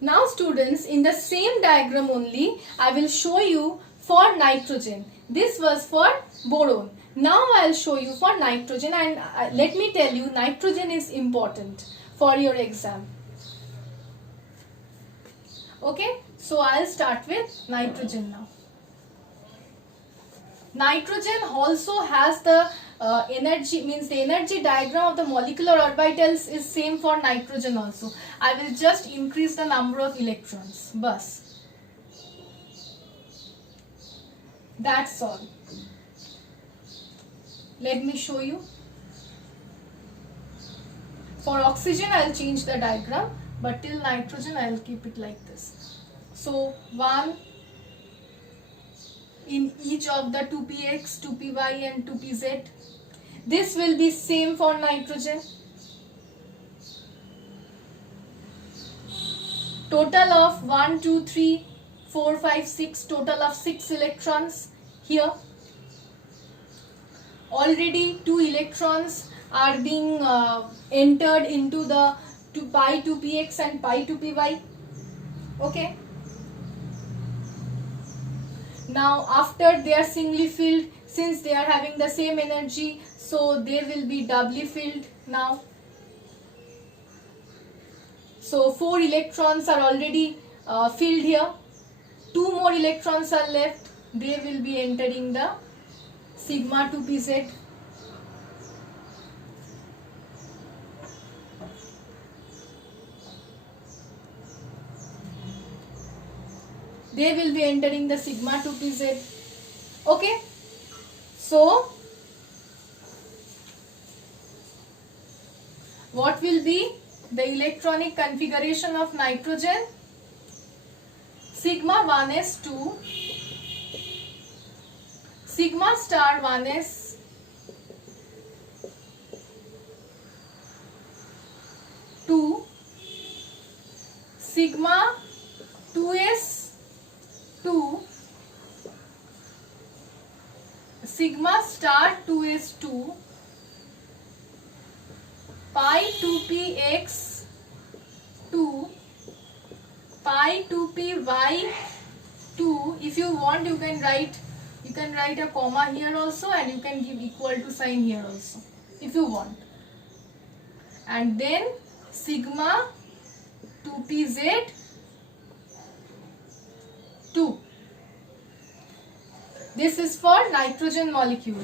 Now students, in the same diagram only, I will show you for nitrogen. This was for boron. Now I will show you for nitrogen, and let me tell you, nitrogen is important for your exam. Okay, so I will start with nitrogen now. Nitrogen also has the energy, means the energy diagram of the molecular orbitals is same for nitrogen also. I will just increase the number of electrons. Bus. That's all. Let me show you. For oxygen I will change the diagram, but till nitrogen I will keep it like this. So 1 in each of the 2px, 2py and 2pz. This will be same for nitrogen. Total of 1, 2, 3, 4, 5, 6, total of 6 electrons here. Already 2 electrons are being entered into the pi 2px and pi 2py. Okay. Now after they are singly filled, since they are having the same energy, so they will be doubly filled now. So 4 electrons are already filled here. 2 more electrons are left. They will be entering the sigma 2pz. They will be entering the sigma 2pz. Okay. So what will be the electronic configuration of nitrogen? Sigma 1s2, sigma star 1s, two, sigma 2s 2, sigma star 2s2, pi 2px 2, pi 2py 2. If you want, you can write a comma here also, and you can give equal to sign here also if you want. And then sigma 2pz 2. This is for nitrogen molecule.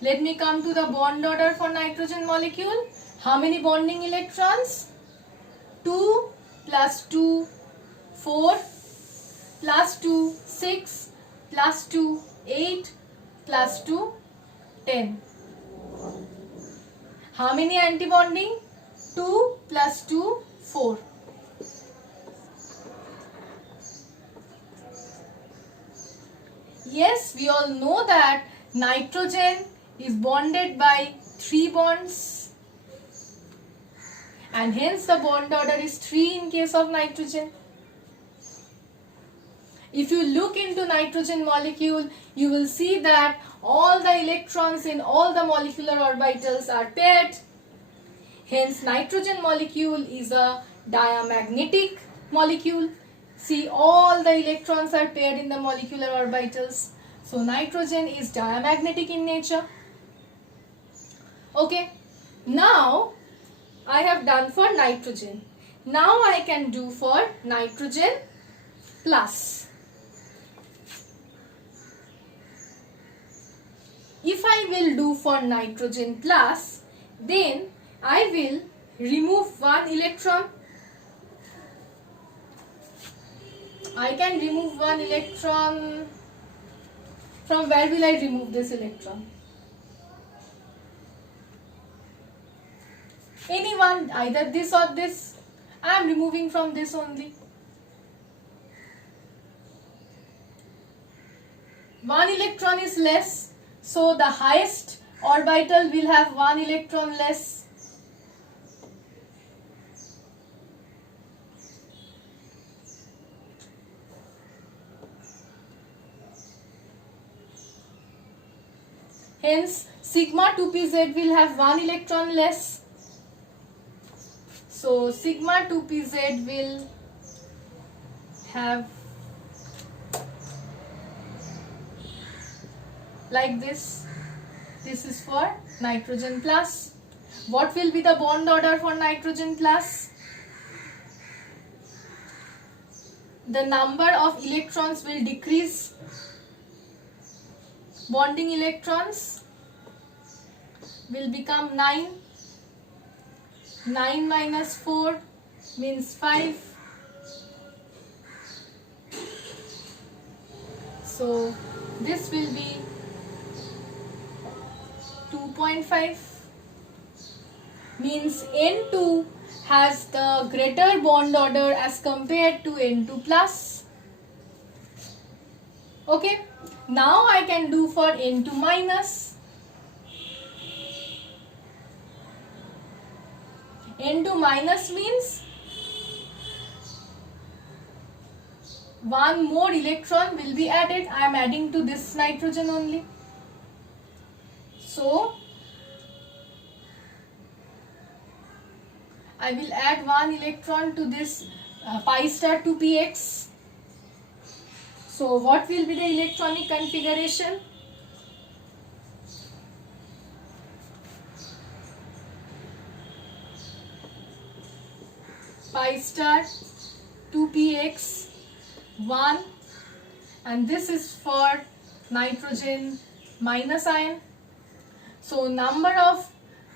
Let me come to the bond order for nitrogen molecule. How many bonding electrons? 2 plus 2, 4, plus 2, 6, plus 2, 8, plus 2, 10. How many antibonding? 2 plus 2, 4. Yes, we all know that nitrogen is bonded by 3 bonds, and hence the bond order is 3 in case of nitrogen. If you look into nitrogen molecule, you will see that all the electrons in all the molecular orbitals are paired. Hence nitrogen molecule is a diamagnetic molecule. See, all the electrons are paired in the molecular orbitals. So nitrogen is diamagnetic in nature. Okay. Now I have done for nitrogen. Now I can do for nitrogen plus. If I will do for nitrogen plus, then I will remove 1 electron. I can remove 1 electron. From where will I remove this electron? Anyone, either this or this. I am removing from this only. 1 electron is less, so the highest orbital will have 1 electron less. Hence, sigma 2pz will have 1 electron less. So, sigma 2pz will have like this. This is for nitrogen plus. What will be the bond order for nitrogen plus? The number of electrons will decrease. Bonding electrons will become 9. 9 minus 4 means 5. So this will be 2.5. Means N2 has the greater bond order as compared to N2 plus. Okay. Now I can do for N2 minus. N2 minus means one more electron will be added. I am adding to this nitrogen only. So I will add one electron to this pi star 2px. So what will be the electronic configuration? Pi star 2px 1, and this is for nitrogen minus ion. So number of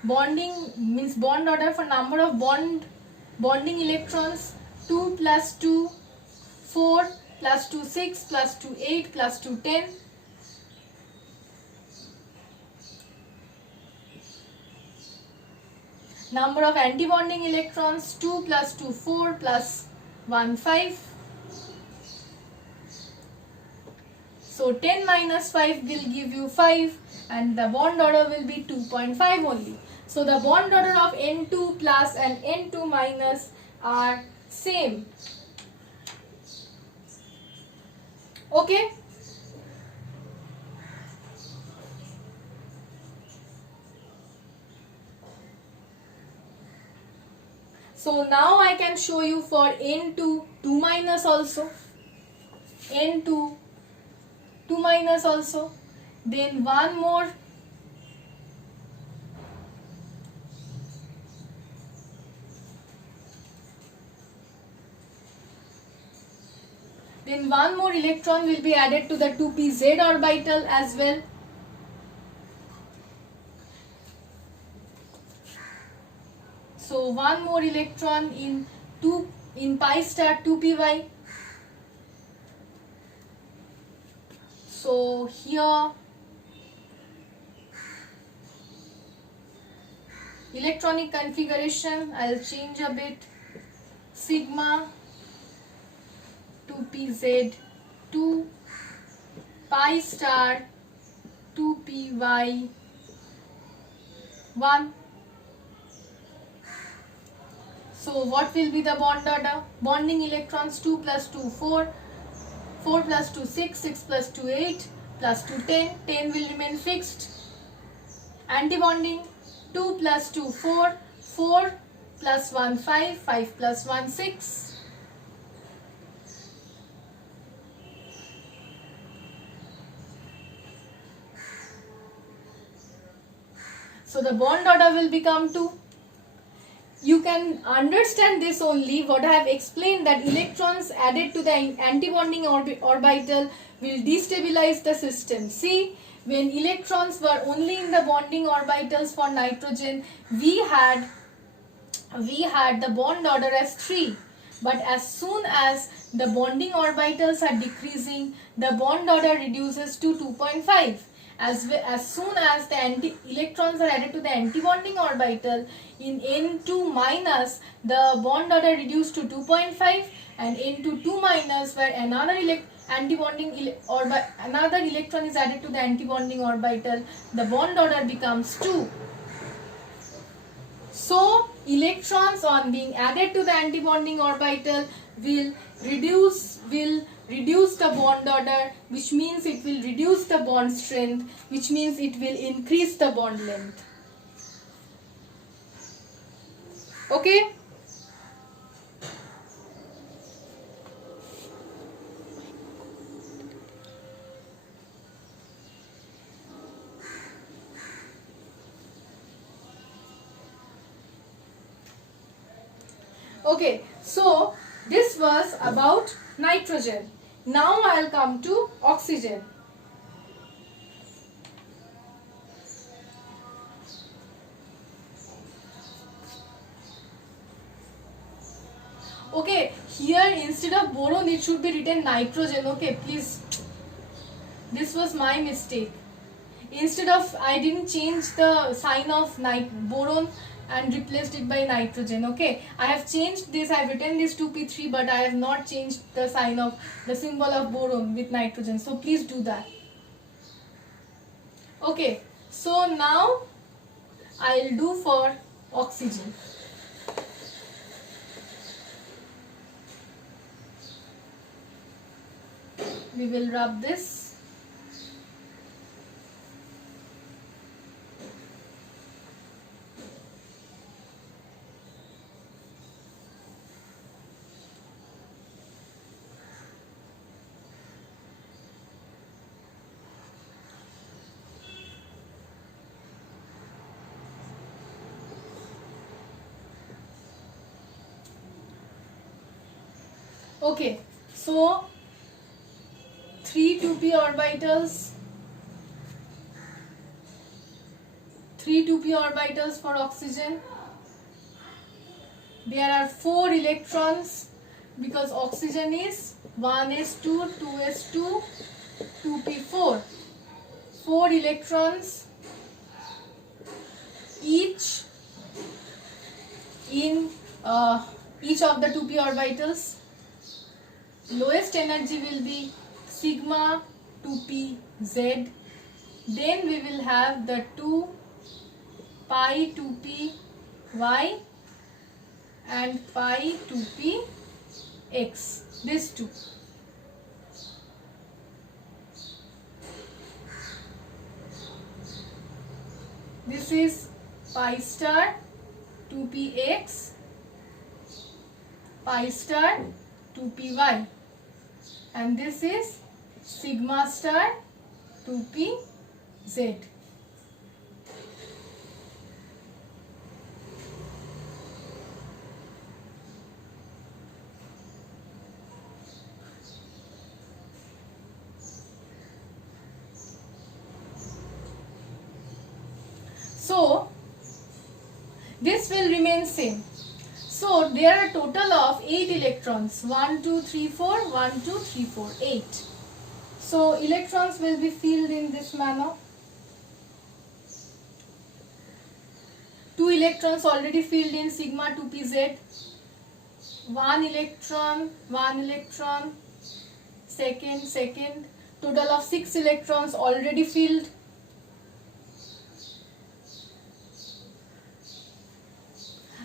bonding means bond order for number of bonding electrons 2 plus 2 4 plus 2 6 plus 2 8 plus 2 10. Number of antibonding electrons 2 plus 2 4 plus 1 5. So 10 minus 5 will give you 5, and the bond order will be 2.5 only. So the bond order of N2 plus and N2 minus are same. Okay. So now I can show you for N2 2 minus also. N2 2 minus also. Then one more. Then one more electron will be added to the 2pz orbital as well. So one more electron in pi star 2py. So here electronic configuration I'll change a bit. Sigma 2pz2 pi star 2py 1. So what will be the bond order? Bonding electrons 2 plus 2 4, 4 plus 2 6, 6 plus 2 8 plus 2 10, 10 will remain fixed. Antibonding 2 plus 2 4, 4 plus 1 5, 5 plus 1 6. So the bond order will become 2. You can understand this only what I have explained, that electrons added to the antibonding orbital will destabilize the system. See, when electrons were only in the bonding orbitals for nitrogen, we had the bond order as 3. But as soon as the bonding orbitals are decreasing, the bond order reduces to 2.5. As soon as the electrons are added to the antibonding orbital, in N2 minus, the bond order reduced to 2.5, and N2 2 minus, where another electron is added to the antibonding orbital, the bond order becomes 2. So electrons on being added to the antibonding orbital will reduce the bond order, which means it will reduce the bond strength, which means it will increase the bond length. Okay. Okay, so this was about nitrogen. Now I'll come to oxygen. Okay, here instead of boron it should be written nitrogen. Okay, please, this was my mistake. Instead of, I didn't change the sign of boron and replaced it by nitrogen. Okay, I have changed this, I have written this 2p3, but I have not changed the sign of the symbol of boron with nitrogen. So please do that. Okay, so now I'll do for oxygen. We will rub this. Okay, so 3 2p orbitals, 3 2p orbitals for oxygen. There are 4 electrons because oxygen is 1s2, 2s2, 2p4. 4 electrons each in each of the 2p orbitals. Lowest energy will be sigma 2pz. Then we will have the 2 pi 2py and pi 2px. These two. This is pi star 2px, pi star 2py, and this is sigma star 2pz. So this will remain same. So there are total of 8 electrons. 1, 2, 3, 4, 1, 2, 3, 4, 8. So electrons will be filled in this manner. 2 electrons already filled in sigma 2pz. 1 electron, second. Total of 6 electrons already filled.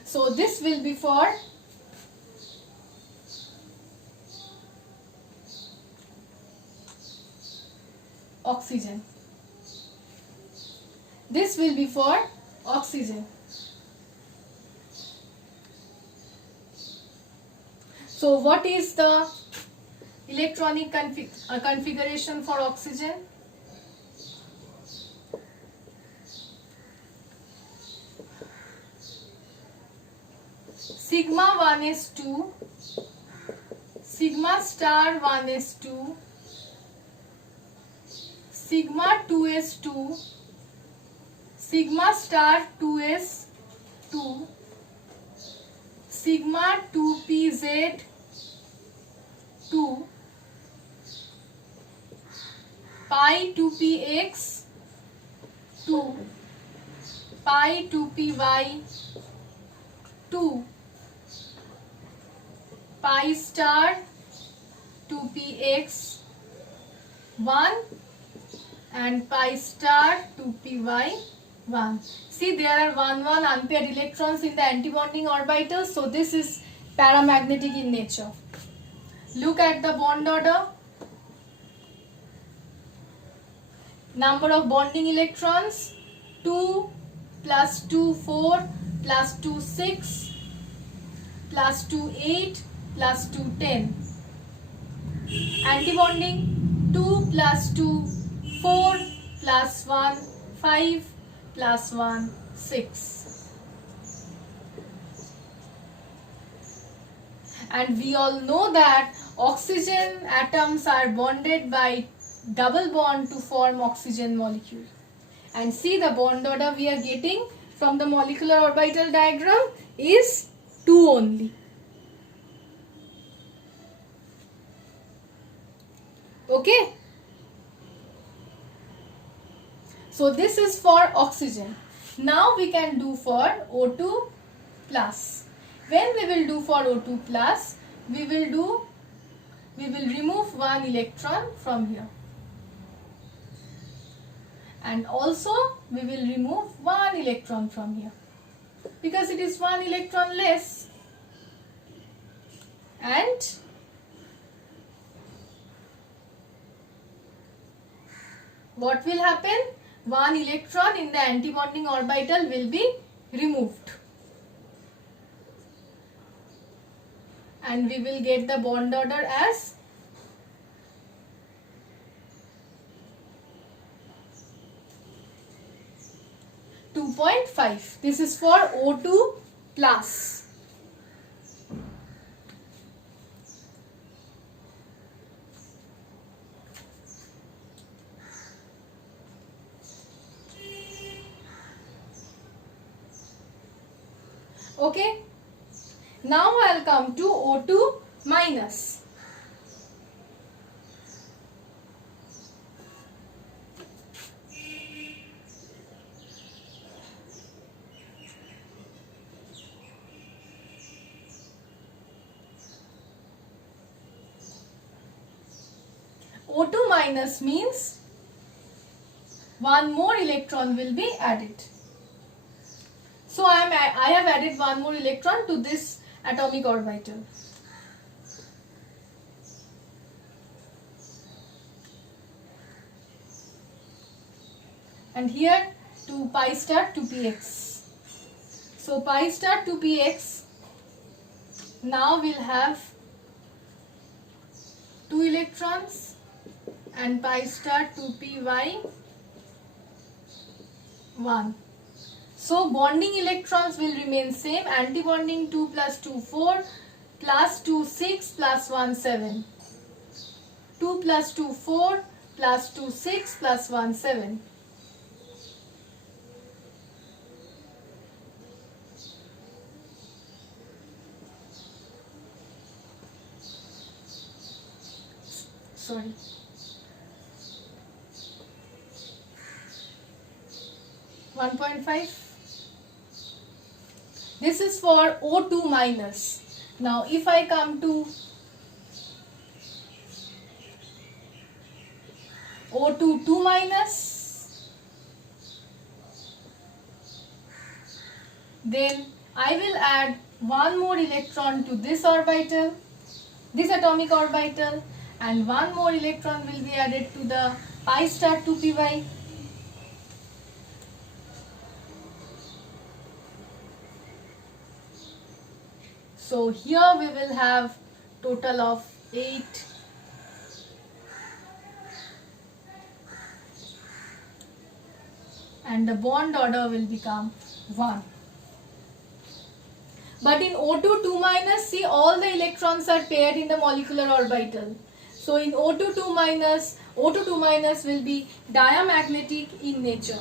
So this will be for oxygen. This will be for oxygen. So what is the electronic configuration for oxygen? Sigma 1s2, sigma star 1s2, sigma 2s2, sigma star 2s2, sigma 2pz 2, pi 2px 2, pi 2py 2, pi star 2px 1 and pi star 2py 1. See, there are 1 unpaired electrons in the antibonding orbitals, so this is paramagnetic in nature. Look at the bond order. Number of bonding electrons: 2 plus 2 4 plus 2 6 plus 2 8 plus 2 10. Antibonding: 2 plus 2 4 plus 1 5 plus 1 6. And we all know that oxygen atoms are bonded by double bond to form oxygen molecule. And see, the bond order we are getting from the molecular orbital diagram is 2 only. Okay. So this is for oxygen. Now we can do for O2 plus. When we will do for O2 plus, we will remove one electron from here. And also we will remove one electron from here, because it is one electron less. And what will happen? One electron in the antibonding orbital will be removed. And we will get the bond order as .5. This is for O2 plus. Okay. Now I'll come to O2 minus. O2 minus means one more electron will be added. So I have added one more electron to this atomic orbital. And here 2 pi star 2px. So pi star 2px, now we'll have 2 electrons, and pi star 2py 1. So bonding electrons will remain same. Antibonding 2 plus 2 4 plus 2 6 plus 1 7. 2 plus 2 4 plus 2 6 plus 1 7. Sorry. .5. This is for O2 minus. Now if I come to O2 2 minus, then I will add one more electron to this orbital, this atomic orbital, and one more electron will be added to the pi star 2py. So here we will have total of 8. And the bond order will become 1. But in O2 2 minus, see, all the electrons are paired in the molecular orbital. So in O2 2 minus will be diamagnetic in nature.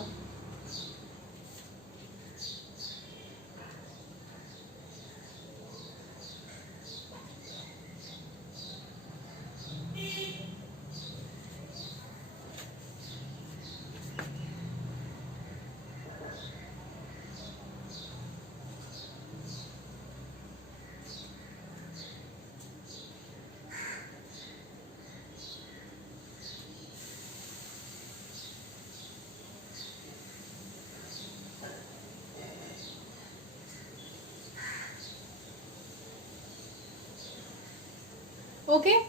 Okay.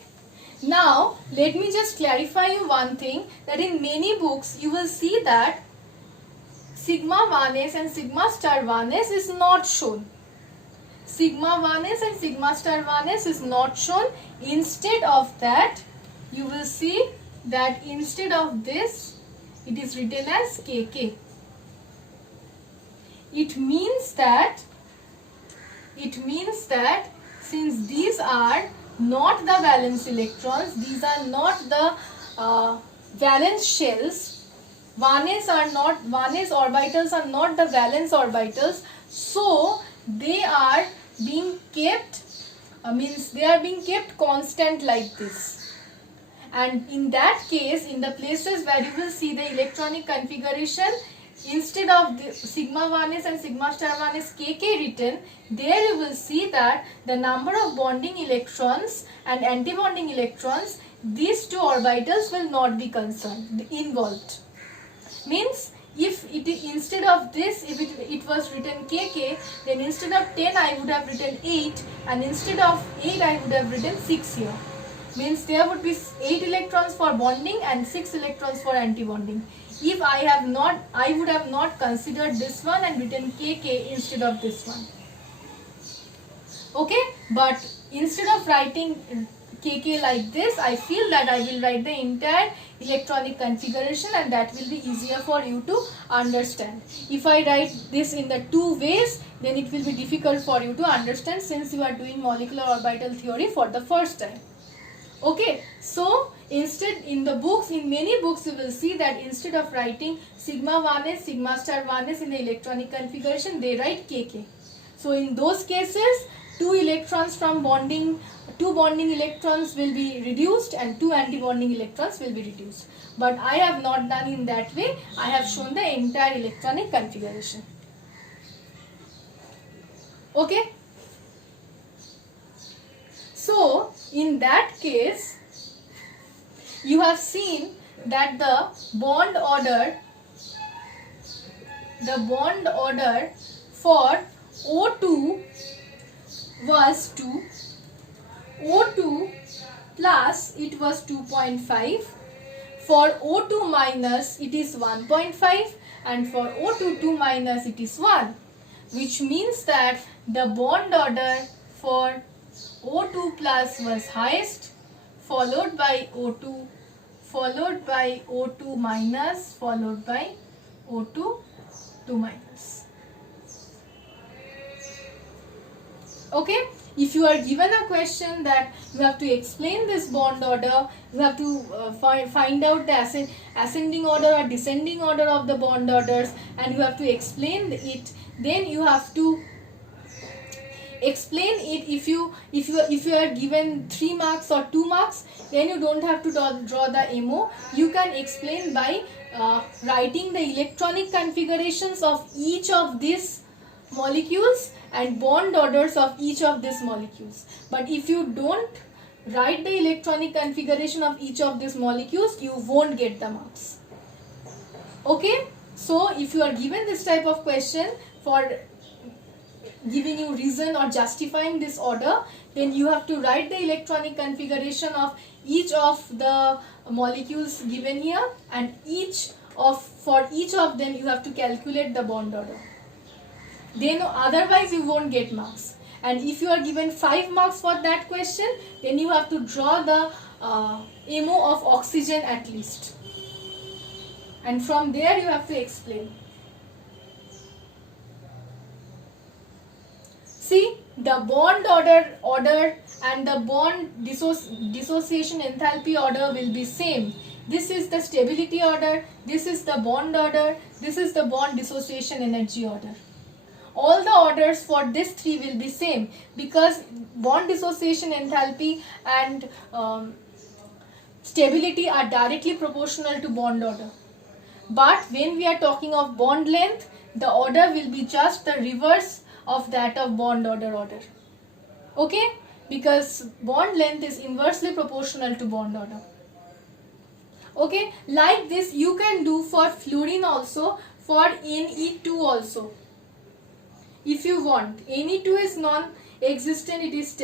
Now let me just clarify you one thing, that in many books you will see that sigma 1s and sigma star 1s is not shown. Sigma 1s and sigma star 1s is not shown. Instead of that, you will see that instead of this, it is written as kk. It means that since these are not the valence electrons, these are not the valence shells, valence orbitals are not the valence orbitals, so they are being kept they are being kept constant like this. And in that case, in the places where you will see the electronic configuration, instead of the sigma 1s and sigma star 1s kk written, there you will see that the number of bonding electrons and antibonding electrons, these two orbitals will not be involved. Means if it instead of this, if it was written kk, then instead of 10 I would have written 8, and instead of 8 I would have written 6 here. Means there would be 8 electrons for bonding and 6 electrons for antibonding. If I would have not considered this one and written kk instead of this one. Okay, but instead of writing kk like this, I feel that I will write the entire electronic configuration, and that will be easier for you to understand. If I write this in the two ways, then it will be difficult for you to understand, since you are doing molecular orbital theory for the first time. Okay, so instead in many books you will see that instead of writing sigma 1s, sigma star 1s in the electronic configuration, they write kk. So in those cases, two bonding electrons will be reduced and two antibonding electrons will be reduced. But I have not done in that way. I have shown the entire electronic configuration. Okay. So in that case, you have seen that the bond order for O2 was 2, O2 plus it was 2.5, for O2 minus it is 1.5, and for O2 2 minus it is 1, which means that the bond order for O2 plus was highest, followed by O2, followed by O2 minus, followed by O2 2 minus. Okay, if you are given a question that you have to explain this bond order, you have to find out the ascending order or descending order of the bond orders, and you have to explain it, then you have to explain it. If you are given 3 marks or 2 marks, then you don't have to draw the MO. You can explain by writing the electronic configurations of each of these molecules and bond orders of each of these molecules. But if you don't write the electronic configuration of each of these molecules, you won't get the marks. Okay, so if you are given this type of question for giving you reason or justifying this order, then you have to write the electronic configuration of each of the molecules given here, and for each of them you have to calculate the bond order. Then otherwise you won't get marks. And if you are given 5 marks for that question, then you have to draw the MO of oxygen at least, and from there you have to explain. See, the bond order and the bond dissociation enthalpy order will be same. This is the stability order, this is the bond order, this is the bond dissociation energy order. All the orders for this 3 will be same, because bond dissociation enthalpy and stability are directly proportional to bond order. But when we are talking of bond length, the order will be just the reverse of that of bond order. Okay, because bond length is inversely proportional to bond order. Okay, like this you can do for fluorine also, for Ne2 also. If you want, Ne2 is non-existent, it is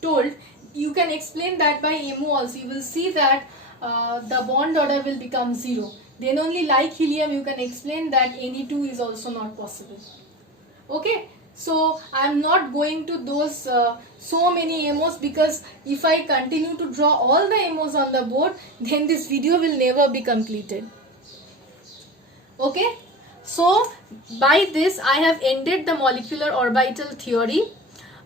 told, you can explain that by MO also. You will see that the bond order will become 0. Then only like helium you can explain that Ne2 is also not possible. Okay, so I am not going to those so many MOs, because if I continue to draw all the MOs on the board, then this video will never be completed. Okay, so by this I have ended the molecular orbital theory.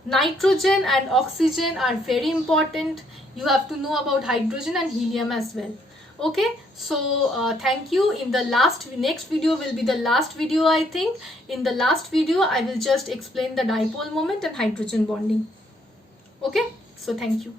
nitrogen and oxygen are very important. You have to know about hydrogen and helium as well. Okay, so thank you. In the next video will be the last video, I think. In the last video I will just explain the dipole moment and hydrogen bonding. Okay, so thank you.